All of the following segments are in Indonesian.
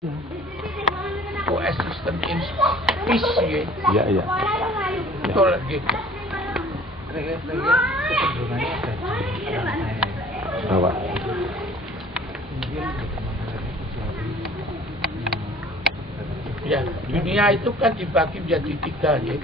Oh, assistant in peace ya. Iya, iya. Betul lagi. Bapak. Ya, dunia itu kan dibagi menjadi tiga ya.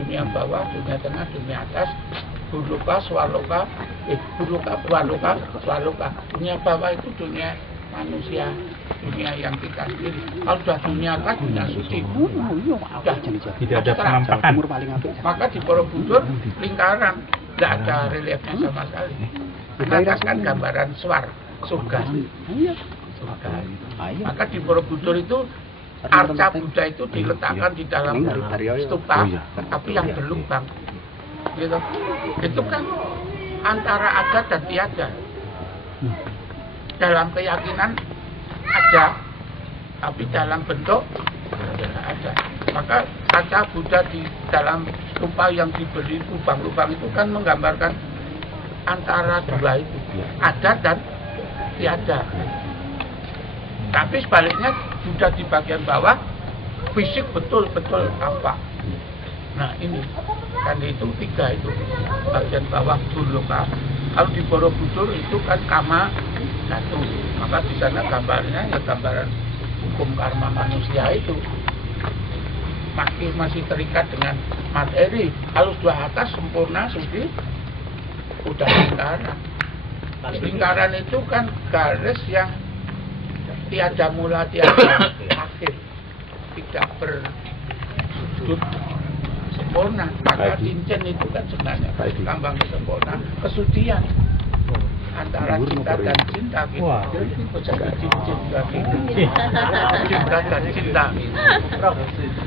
Dunia bawah, dunia tengah, dunia atas. Burloka, swaloka, burloka, swaloka. Dunia bawah itu dunia manusia, dunia yang kita sendiri. Kalau sudah dunia atas, dunia suci. Sudah Tidak ada penampakan. Maka di Borobudur lingkaran, tidak ada reliefnya sama sekali. Menandakan gambaran surga. Surga. Maka di Borobudur itu arca Buddha itu diletakkan di dalam stupa, tapi yang berlubang. Gitu. Itu kan antara ada dan tiada. Dalam keyakinan ada, tapi dalam bentuk tidak ada. Maka kaca Buddha di dalam stupa yang diberi lubang-lubang itu kan menggambarkan antara dua itu, ada dan tiada. Tapi sebaliknya Buddha di bagian bawah fisik betul-betul tampak. Nah ini kan itu tiga itu, bagian bawah Burloka. Kalau di Borobudur itu kan kama satu, maka di sana gambarnya ya gambaran hukum karma manusia itu masih terikat dengan materi. Kalau sudah atas sempurna sudah lingkaran. Lingkaran itu kan garis yang tiada mula tiada akhir, tidak bersudut sempurna. Maka cincin itu kan sebenarnya lambang kesempurnaan, kesucian antara cinta dan cinta gitu. Jadi cincin begitu. Cinta dan cinta.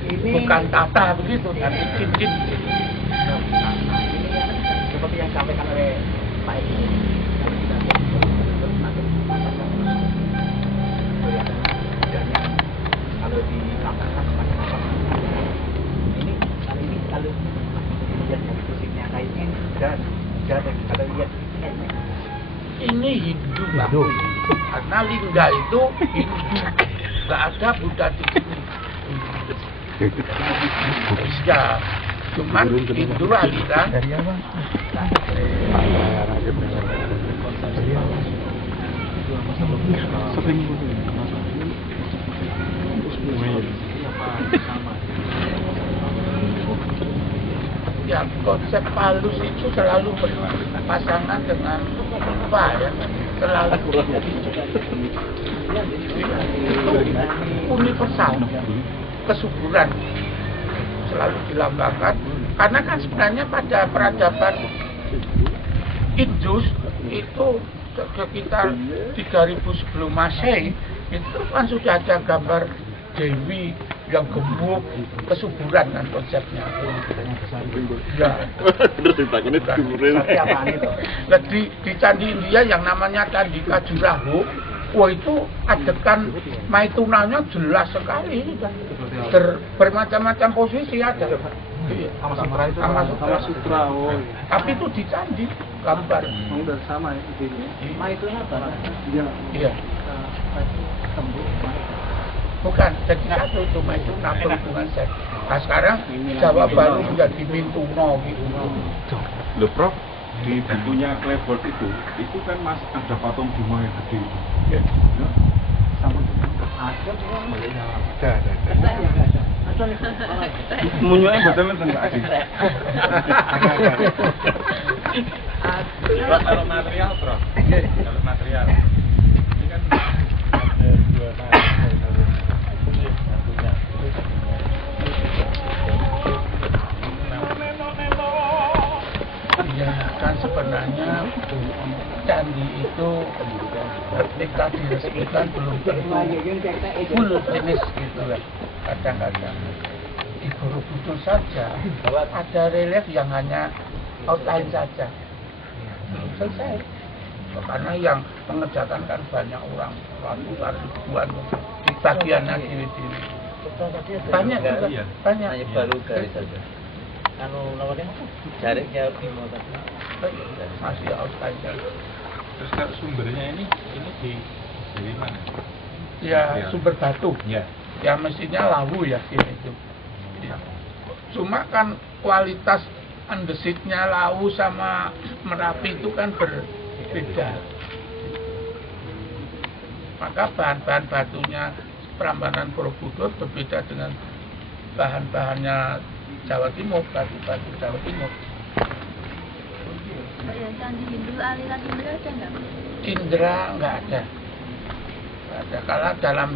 Bukan tata begitu, tapi cincin. Seperti yang disampaikan oleh Pak Edi. Kalau dikatakan kalau lihat dari fisiknya kayaknya dan kalau lihat ini Hindu Pak. Karena Lingga itu Hindu, nggak ada Buddha di sini. Ya, cuman Hindu aliran. Ya, konsep halus itu selalu berpasangan dengan rupa ya, selalu itu universal, kesuburan selalu dilambangkan. Karena kan sebenarnya pada peradaban Indus itu sekitar 3000 sebelum Masehi itu kan sudah ada gambar Dewi yang gemuk, kesuburan kan konsepnya. Ya. Di Candi India yang namanya Candi Khajuraho, wah itu adegan maitunanya jelas sekali, bermacam-macam posisi ada. Sama sutra. Tapi itu di candi gambar. udah sama ya idenya. Maitunya apa? Iya. Bukan, jadi satu itu Maituna berhubungan seks. Nah sekarang Jawa Baru menjadi Mintuno gitu. Loh Prof, di bukunya Klebold itu kan mas ada patung Bima yang gede. Ya. Sama ada. Munyuknya betul betul Pak Adi. Kalau material Prof, kalau material ini kan ada dua Ya kan sebenarnya candi itu ketika diresmikan belum tentu full finish gitu lah. Kadang-kadang di Borobudur saja ada relief yang hanya outline saja, selesai. Karena yang mengerjakan kan banyak orang, ratusan ribuan di bagiannya diri-diri. Banyak juga, banyak. baru garis saja. Anu namanya jaraknya Bimo tadi. Masih outline. Terus kalau sumbernya ini dari mana? ya sumber batu. Ya. Ya mestinya Lawu ya sini itu. Ya. Cuma kan kualitas andesitnya Lawu sama Merapi itu kan berbeda. Maka bahan-bahan batunya Prambanan Borobudur berbeda dengan bahan-bahannya Jawa Timur, batu-batu Jawa Timur. Ya, Candi Hindu, aliran Indra ada nggak? Indra nggak ada. Nggak ada. Kalau dalam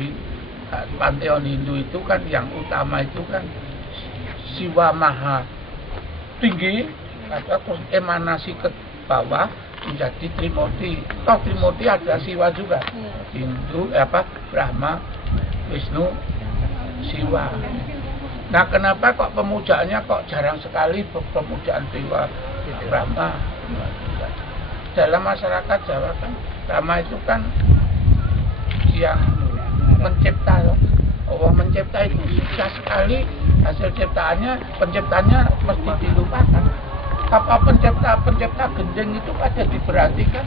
Pantheon Hindu itu kan yang utama itu kan Siwa Maha tinggi, ada terus emanasi ke bawah menjadi Trimurti. Toh Trimurti ada Siwa juga. Hindu Brahma, Wisnu, Siwa. Nah, kenapa kok pemujaannya kok jarang sekali pemujaan Dewa Brahma? Dalam masyarakat Jawa kan Brahma itu kan yang mencipta, Allah mencipta itu susah sekali, hasil penciptaannya mesti dilupakan. Apa pencipta gendeng itu ada diperhatikan,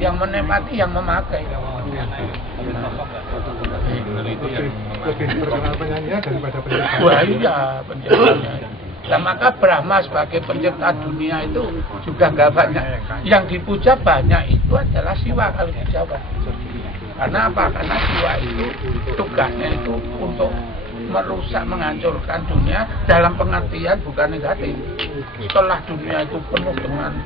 yang menikmati, yang memakai. Lebih terkenal penyanyinya daripada pencipta. Wah iya, penciptanya. Nah, maka Brahma sebagai pencipta dunia itu juga nggak banyak. Yang dipuja banyak itu adalah Siwa kalau di Jawa. Karena apa? Karena Siwa itu tugasnya itu untuk merusak, menghancurkan dunia dalam pengertian bukan negatif. Setelah dunia itu penuh dengan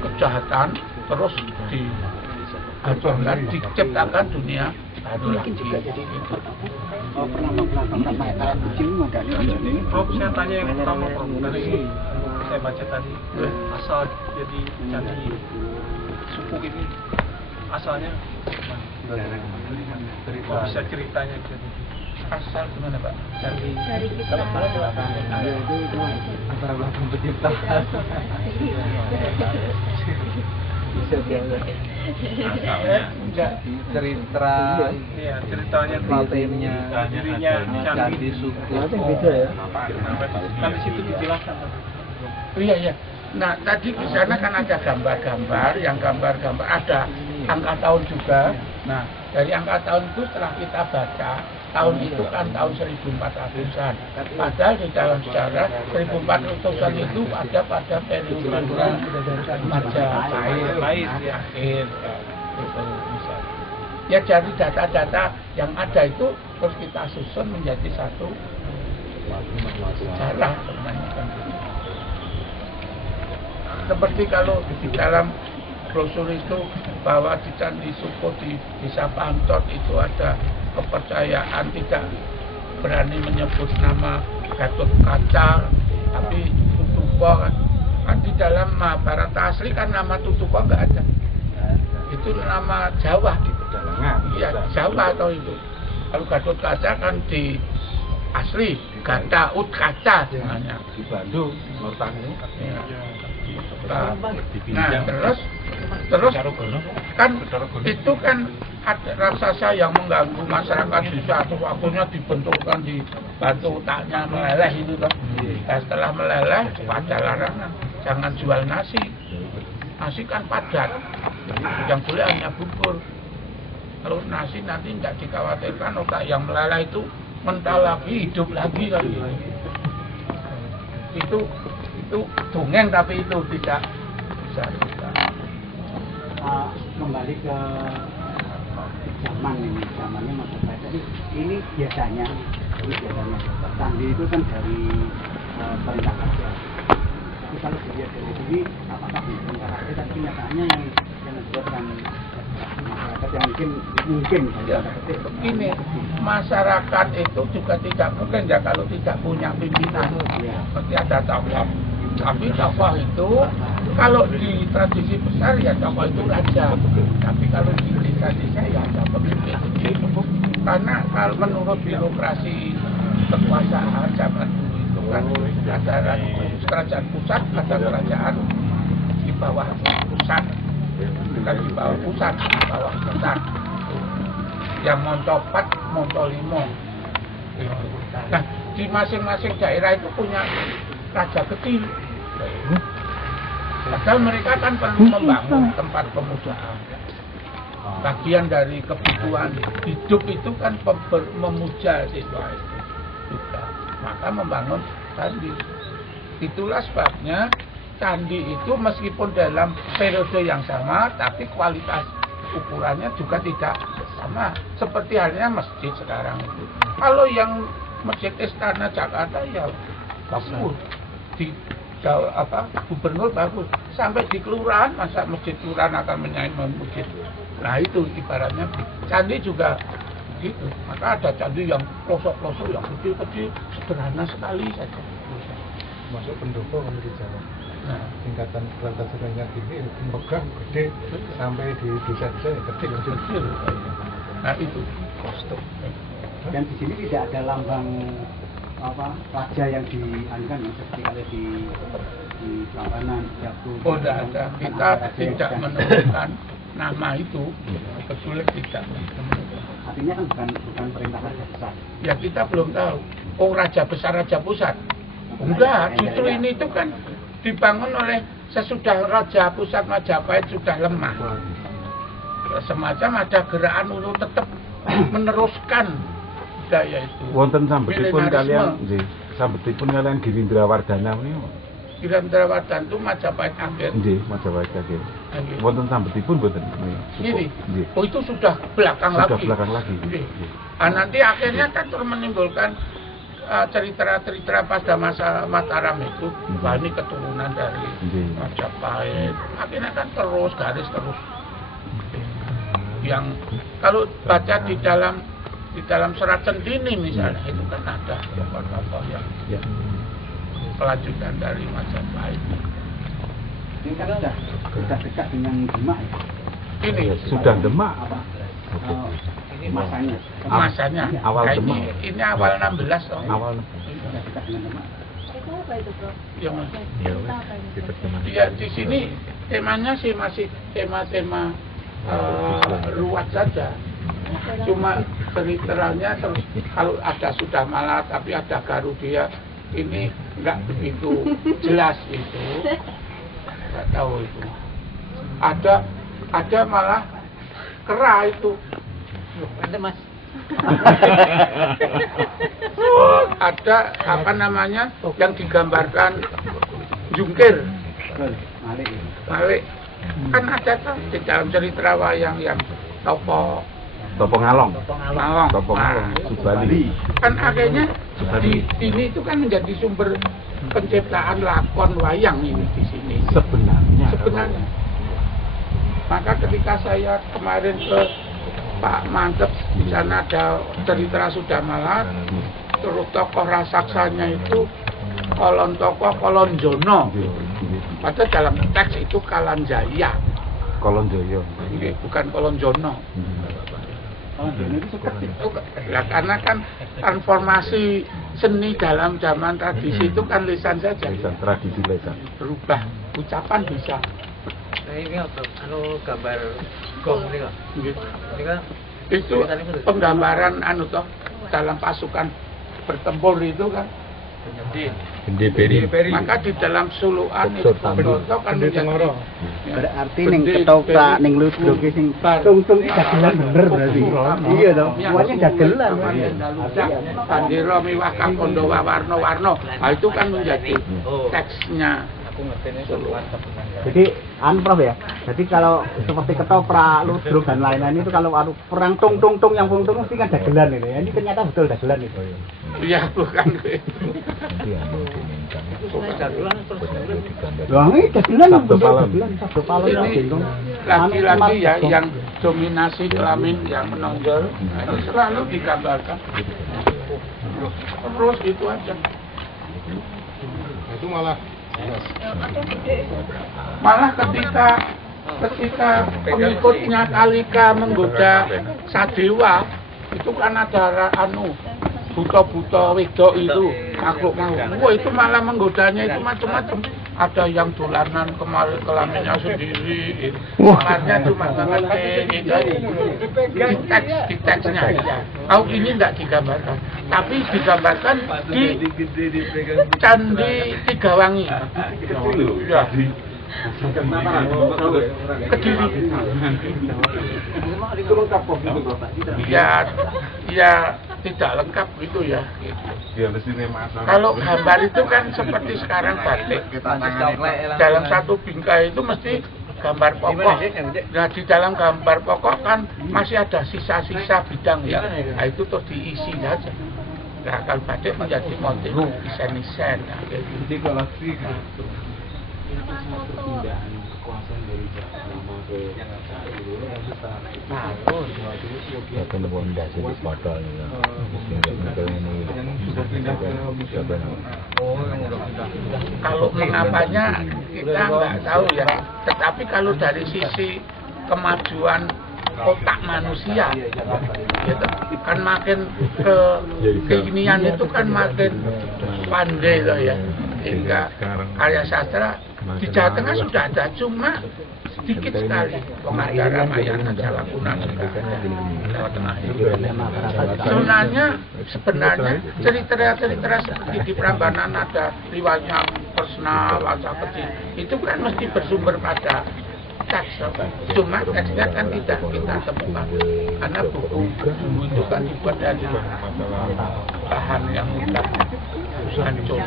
kejahatan, terus dihancurkan, diciptakan dunia baru lagi. Prof, saya tanya yang pertama, Prof, dari saya baca tadi asal jadi candi suku ini asalnya bisa ceritanya jadi Asal gimana Pak? Dari kita. Itu antara belakang pencipta. Bisa biasa. Enggak. Cerita, iya ceritanya Latinnya, dirinya candi suku. Beda ya. Kan di situ dijelaskan. Iya. Nah, tadi di sana kan ada gambar-gambar, yang gambar-gambar ada angka tahun juga. Nah, dari angka tahun itu setelah kita baca, tahun itu kan tahun 1400-an. Padahal di dalam sejarah 1400-an itu ada pada periode Majapahit akhir. Gitu, misalnya. Ya dari data-data yang ada itu terus kita susun menjadi satu sejarah sebenarnya. Seperti kalau di dalam brosur itu bahwa di Candi Suko di Desa Pantot itu ada kepercayaan tidak berani menyebut nama Gatot Kaca, tapi Tutuko kan di dalam Mahabharata asli kan nama Tutuko nggak ada. Itu nama Jawa di pedalangan. Iya, Jawa atau itu. Kalau Gatot Kaca kan di asli Gata Ut Kaca namanya. Di Bandung, Nortangnya. Ya. Nah, terus kan itu kan ada raksasa yang mengganggu masyarakat desa, terus akhirnya dibentukkan di batu otaknya meleleh itu toh. Nah, setelah meleleh ada larangan jangan jual nasi. Nasi kan padat, yang boleh hanya bubur. Kalau nasi nanti tidak dikhawatirkan otak yang meleleh itu mental lagi, hidup lagi kan. Itu dongeng tapi itu tidak bisa kita. Kembali ke zamannya Majapahit. Jadi ini biasanya candi itu kan dari perintah raja. Tapi kalau dilihat dari sini, apakah perintah raja tapi kenyataannya yang membuatkan masyarakat yang mungkin Ya, begini, masyarakat itu juga tidak mungkin ya kalau tidak punya pimpinan. Seperti ada tokoh. Tapi tokoh itu kalau di tradisi besar ya tokoh itu raja. Tapi kalau di desa-desa ya ada pemimpin. Karena kalau menurut birokrasi kekuasaan zaman dulu itu kan ada kerajaan pusat, ada kerajaan di bawah pusat. Bukan di bawah pusat, di bawah pusat. Yang Montopat, Montolimo. Nah, di masing-masing daerah itu punya raja kecil. Padahal mereka kan perlu membangun tempat pemujaan. bagian dari kebutuhan hidup itu kan memuja siswa itu juga. Maka membangun candi. Itulah sebabnya candi itu meskipun dalam periode yang sama, tapi kualitas ukurannya juga tidak sama. Seperti halnya masjid sekarang itu. Kalau yang Masjid Istana Jakarta ya bagus, di gubernur bagus, sampai di kelurahan masa masjid kelurahan akan menyaingi masjid. Nah itu ibaratnya candi juga gitu. Maka ada candi yang pelosok-pelosok yang kecil-kecil sederhana sekali saja. Masuk pendopo di Jawa. Nah, Tingkatan kualitasnya tinggi, megah, gede, sampai di desa-desa ya kecil. Nah itu. Dan di sini tidak ada lambang raja yang dianukan ya, seperti kalau di Prambanan, Jabu. Oh tidak ada. Kita tidak menemukan nama itu. Kebetulan tidak menemukan. Artinya kan bukan perintah raja besar. Ya kita belum tahu. Oh raja besar, raja pusat. Enggak, justru ini itu kan dibangun oleh sesudah Raja Pusat Majapahit sudah lemah. Semacam ada gerakan untuk tetap meneruskan budaya itu. Wonten sambetipun kalian, Milenarisme. sambetipun kalian Girindrawardhana menika. Girindrawardhana itu Majapahit akhir. Nggih, Majapahit akhir. Wonten sambetipun mboten? Ini, Nggih. oh itu sudah belakang Sudah lagi. belakang lagi. Nggih. Nanti akhirnya kan terus menimbulkan cerita-cerita pada masa Mataram itu, wah ini keturunan dari Majapahit. Akhirnya kan terus garis terus. Yang kalau baca di dalam serat Centini misalnya itu kan ada tokoh-tokoh yang kelanjutan dari Majapahit. Ini kan sudah dekat dengan Demak ya. Ini Sudah Demak. Ini masanya. Awal Nah, Demak. ini awal 16 toh. Awal. Sudah dekat dengan Demak. Itu apa itu, Bro? Yang Cerita apa itu? ya di sini temanya sih masih tema-tema ruwet saja. Cuma ceriteranya terus kalau ada sudah malah tapi ada Garudia ini enggak begitu jelas itu. Enggak tahu itu. Ada malah kera itu. Ada Mas. Ada apa namanya yang digambarkan jungkir Malik kan ada tuh di dalam cerita wayang yang topo Ngalong. Ngalong. Topo Ngalong, Subali. Kan akhirnya di sini itu kan menjadi sumber penciptaan lakon wayang ini di sini Sebenarnya. maka ketika saya kemarin ke Pak Mantep di sana ada cerita sudah malah terus tokoh rasaksanya itu Kolon Jono. Padahal dalam teks itu Kalanjaya. Kolonjoyo. Bukan Kolon Jono. Ya, karena kan transformasi seni dalam zaman tradisi itu kan lisan saja. Lisan, tradisi lisan. Berubah ucapan bisa. Nah ini apa? Gambar gong ini kok. Ini kan Itu penggambaran toh dalam pasukan bertempur itu kan. Maka di dalam suluan itu foto kan menjadi Berarti ning ketoprak ning ludroke sing tungtung iki dagelan bener berarti. Iya toh, semuanya dagelan. Bandera miwah kakondo warna-warna. Nah itu kan menjadi teksnya. Jadi Prof ya. Jadi kalau seperti ketoprak, ludruk dan lain-lain itu kalau perang tung yang tung mesti kan dagelan itu ya. Ini ternyata betul dagelan itu. Iya bukan. Loh, ini dagelan Sabtu Palem. Sabtu Palem Ini lagi-lagi ya yang dominasi kelamin yang menonjol. Nah, itu selalu digambarkan. Terus itu aja. Itu malah ketika pengikutnya Kalika menggoda Sadewa itu kan ada buta-buta wedok itu makhluk. Wah itu malah menggodanya itu macam-macam. Ada yang dolanan kelaminnya sendiri. Makanya cuma mengerti di teksnya. Kalau ini tidak digambarkan, tapi digambarkan di Candi Tigawangi. Ya. Kediri. Ya tidak lengkap gitu ya. Kalau gambar itu kan seperti sekarang batik. Dalam satu bingkai itu mesti gambar pokok. Nah di dalam gambar pokok kan masih ada sisa-sisa bidang ya. Nah itu terus diisi saja. Nah kalau batik menjadi motif desain-desain. Nah, jadi kalau perpindahan kekuasaan dari lama ke kalau mengapanya kita nggak tahu ya, tetapi kalau dari sisi kemajuan otak manusia gitu, kan makin kekinian itu kan makin pandai loh ya, sehingga karya sastra di Jawa Tengah sudah ada, cuma sedikit sekali pengacara Mayana Jalakuna juga ada di Jawa Tengah itu. Sebenarnya cerita-cerita seperti di Prambanan ada riwayatnya Kresna, Wangsa Kecil, itu kan mesti bersumber pada teks, cuma teksnya kan tidak kita temukan karena buku itu kan dibuat dari bahan yang mudah hancur.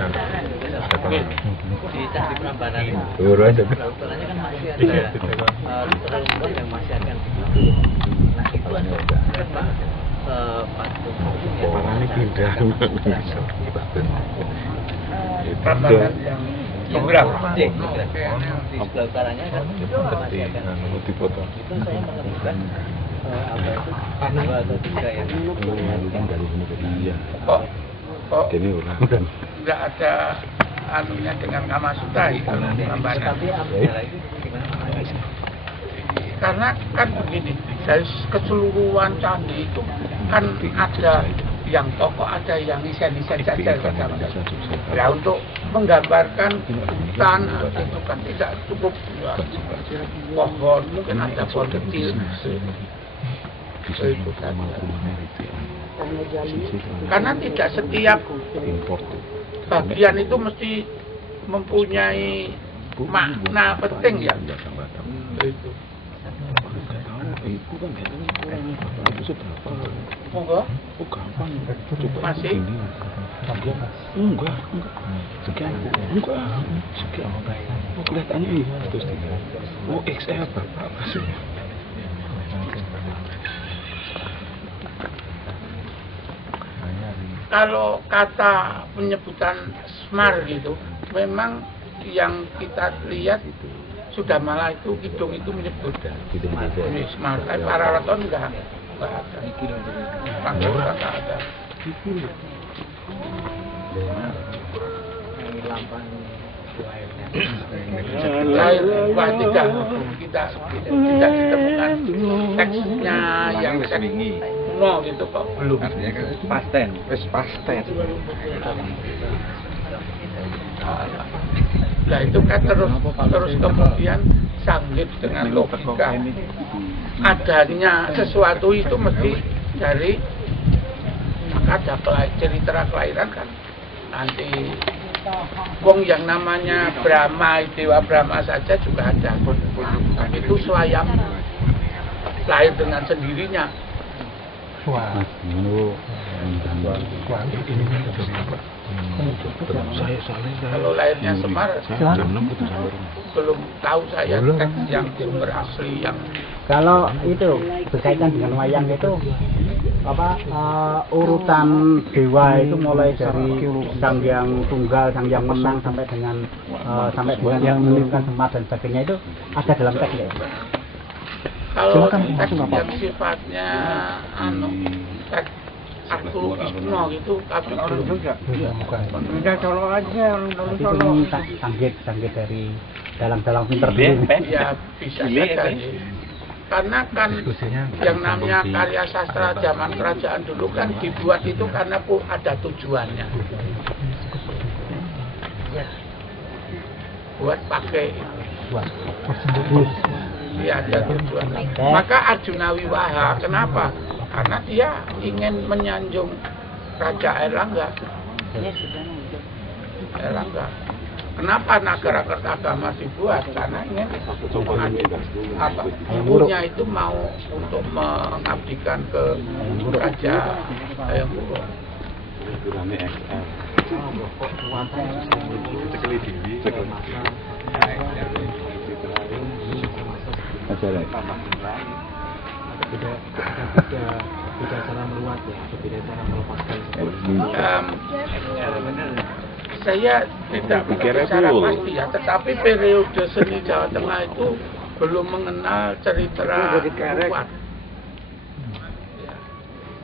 Di teks di Prambanan ukurannya kan masih ada lutera yang masih akan nah itu ada patung Prambanan yang Jograk. Di sebelah utaranya kan masih akan itu saya menemukan apa itu 2 atau 3 yang kok nggak ada anunya dengan Kamasutra kalau Prambanan. Tapi ambilnya lagi gimana? Karena kan begini, dari keseluruhan candi itu kan ada yang pokok, ada yang desain-desain saja. Ya untuk menggambarkan hutan itu kan tidak cukup ya, pohon, mungkin ada pohon kecil. Itu kan. Karena tidak setiap bagian itu mesti mempunyai makna penting ya. Itu. Enggak? Masih? Enggak. Sekian. Kelihatannya iya. Terus XL Bapak masuk. Kalau kata penyebutan Semar gitu, memang yang kita lihat sudah malah itu Kidung itu menyebut Semar. Tapi Pararaton enggak ada. Enggak ada. Lahir tidak ditemukan teksnya yang kuno gitu kok. Belum. Pasten. Nah itu kan terus kemudian sanggup dengan logika. Adanya sesuatu itu mesti dari ada cerita kelahiran kan. Nanti wong yang namanya Brahma, Dewa Brahma saja juga ada. Itu swayam lahir dengan sendirinya. Kalau lahirnya Semar, belum tahu saya teks yang sumber asli yang. Kalau itu berkaitan dengan wayang itu urutan dewa itu mulai dari sang yang tunggal, sang yang menang sampai dengan yang menurunkan Semar dan sebagainya itu ada dalam teks ya? Kalau teks yang sifatnya teks arkeologisme gitu, tapi belum juga. Udah Solo aja, Solo. Sanggit dari dalang-dalang pinter dulu. Ya bisa saja. Karena kan yang namanya karya sastra zaman kerajaan dulu kan dibuat itu karena ada tujuannya. Buat pakai. Ya ada tujuan. Maka Arjuna Wiwaha kenapa? Karena dia ingin menyanjung Raja Airlangga. Kenapa Nagarakertagama dibuat? Karena ingin ibunya itu mau untuk mengabdikan ke Raja Hayam Wuruk. Beda cara meluat ya, beda cara melepaskan. Saya tidak bicara pasti ya, tetapi periode seni Jawa Tengah itu belum mengenal cerita ruwat.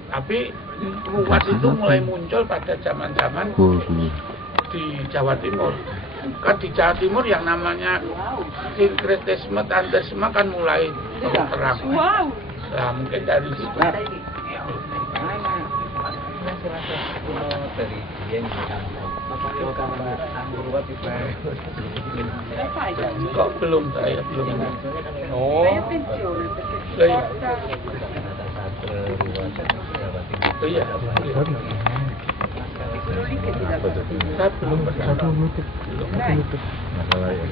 Tapi ruwat itu mulai muncul pada zaman-zaman di Jawa Timur. Kan di Jawa Timur yang namanya sinkretisme, tantrisme kan mulai terang. Nah, mungkin dari situ. Dari dia Kok belum saya belum. Oh, Iya. Iya. Saya belum pernah. Masalah ya.